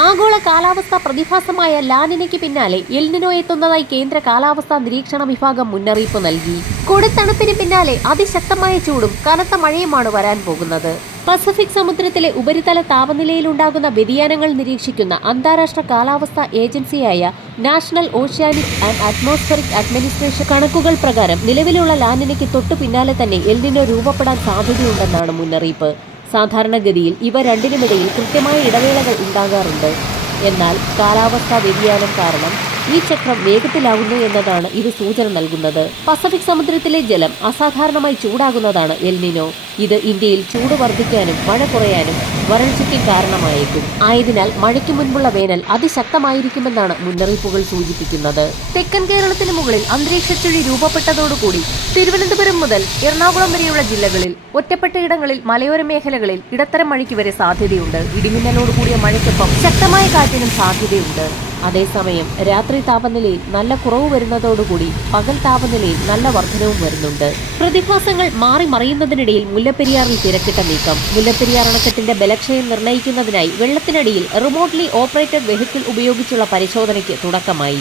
ആഗോള കാലാവസ്ഥാ പ്രതിഭാസമായ ലാനിനയ്ക്ക് പിന്നാലെ എൽ നിനോ എത്തുന്നതായി കേന്ദ്ര കാലാവസ്ഥാ നിരീക്ഷണ വിഭാഗം മുന്നറിയിപ്പ് നൽകി. കൊടുത്തണുപ്പിന് പിന്നാലെ അതിശക്തമായ ചൂടും കനത്ത മഴയുമാണ് വരാൻ പോകുന്നത്. പസഫിക് സമുദ്രത്തിലെ ഉപരിതല താപനിലയിലുണ്ടാകുന്ന വ്യതിയാനങ്ങൾ നിരീക്ഷിക്കുന്ന അന്താരാഷ്ട്ര കാലാവസ്ഥാ ഏജൻസിയായ national oceanic and atmospheric administration കണക്കുകൾ പ്രകാരം നിലവിലുള്ള ലാനിനയ്ക്ക് തൊട്ടു പിന്നാലെ തന്നെ എൽ നിനോ രൂപപ്പെടാൻ സാധ്യതയുണ്ടെന്നാണ് മുന്നറിയിപ്പ്. സാധാരണഗതിയിൽ ഇവ രണ്ടിനുമിടയിൽ കൃത്യമായ ഇടവേളകൾ ഉണ്ടാകാറുണ്ട്. എന്നാൽ കാലാവസ്ഥാ വ്യതിയാനം കാരണം ഈ ചക്രം വേഗത്തിലാകുന്നു എന്നതാണ് ഇത് സൂചന നൽകുന്നത്. പസഫിക് സമുദ്രത്തിലെ ജലം അസാധാരണമായി ചൂടാകുന്നതാണ് എൽ നിനോ. ഇത് ഇന്ത്യയിൽ ചൂട് വർദ്ധിക്കാനും മഴ കുറയാനും വരൾച്ചയ്ക്കും കാരണമായേക്കും. ആയതിനാൽ മഴയ്ക്ക് മുൻപുള്ള വേനൽ അതിശക്തമായിരിക്കുമെന്നാണ് മുന്നറിയിപ്പുകൾ സൂചിപ്പിക്കുന്നത്. തെക്കൻ കേരളത്തിന് മുകളിൽ അന്തരീക്ഷ ചുഴി രൂപപ്പെട്ടതോടുകൂടി തിരുവനന്തപുരം മുതൽ എറണാകുളം വരെയുള്ള ജില്ലകളിൽ ഒറ്റപ്പെട്ടയിടങ്ങളിൽ മലയോര മേഖലകളിൽ ഇടത്തരം മഴയ്ക്ക് വരെ സാധ്യതയുണ്ട്. ഇടിമിന്നലോട് കൂടിയ മഴയ്ക്കൊപ്പം ശക്തമായ കാറ്റിനും സാധ്യതയുണ്ട്. അതേസമയം രാത്രി താപനിലയിൽ നല്ല കുറവ് വരുന്നതോടുകൂടി പകൽ താപനിലയിൽ നല്ല വർധനവും വരുന്നുണ്ട്. പ്രതിഭാസങ്ങൾ മാറി മറിയുന്നതിനിടയിൽ മുല്ലപ്പെരിയാറിൽ തിരക്കിട്ട നീക്കം. മുല്ലപ്പെരിയാർ അണക്കെട്ടിന്റെ ബലക്ഷയം നിർണ്ണയിക്കുന്നതിനായി വെള്ളത്തിനടിയിൽ റിമോട്ട്ലി ഓപ്പറേറ്റഡ് വെഹിക്കിൾ ഉപയോഗിച്ചുള്ള പരിശോധനയ്ക്ക് തുടക്കമായി.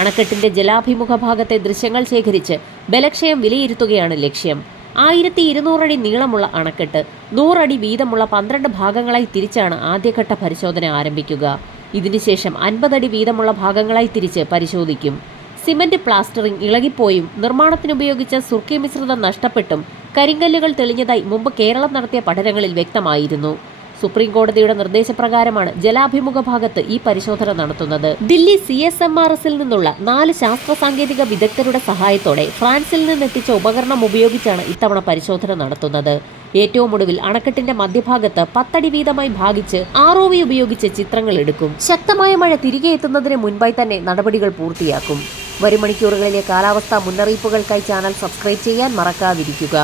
അണക്കെട്ടിന്റെ ജലാഭിമുഖ ഭാഗത്തെ ദൃശ്യങ്ങൾ ശേഖരിച്ച് ബലക്ഷയം വിലയിരുത്തുകയാണ് ലക്ഷ്യം. 1200 അടി നീളമുള്ള അണക്കെട്ട് 100 അടി വീതമുള്ള 12 ഭാഗങ്ങളായി തിരിച്ചാണ് ആദ്യഘട്ട പരിശോധന ആരംഭിക്കുക. ഇതിനുശേഷം 50 അടി വീതമുള്ള ഭാഗങ്ങളായി തിരിച്ച് പരിശോധിക്കും. സിമന്റ് പ്ലാസ്റ്ററിംഗ് ഇളകിപ്പോയും നിർമ്മാണത്തിനുപയോഗിച്ച സുർക്കി മിശ്രിതം നഷ്ടപ്പെട്ടും കരിങ്കല്ലുകൾ തെളിഞ്ഞതായി മുമ്പ് കേരളം നടത്തിയ പഠനങ്ങളിൽ വ്യക്തമായിരുന്നു. സുപ്രീം കോടതിയുടെ നിർദ്ദേശപ്രകാരമാണ് ജലാഭിമുഖ ഭാഗത്ത് ഈ പരിശോധന നടത്തുന്നത്. ദില്ലി CSMRSൽ നിന്നുള്ള 4 ശാസ്ത്ര സാങ്കേതിക വിദഗ്ധരുടെ സഹായത്തോടെ ഫ്രാൻസിൽ നിന്നെത്തിച്ച ഉപകരണം ഉപയോഗിച്ചാണ് ഇത്തവണ പരിശോധന നടത്തുന്നത്. ഏറ്റവും ഒടുവിൽ അണക്കെട്ടിന്റെ മധ്യഭാഗത്ത് 10 അടി വീതമായി ഭാഗിച്ച് ROV ഉപയോഗിച്ച് ചിത്രങ്ങൾ എടുക്കും. ശക്തമായ മഴ തിരികെ എത്തുന്നതിന് മുൻപായി തന്നെ നടപടികൾ പൂർത്തിയാക്കും. വരും മണിക്കൂറുകളിലെ കാലാവസ്ഥാ മുന്നറിയിപ്പുകൾക്കായി ചാനൽ സബ്സ്ക്രൈബ് ചെയ്യാൻ മറക്കാതിരിക്കുക.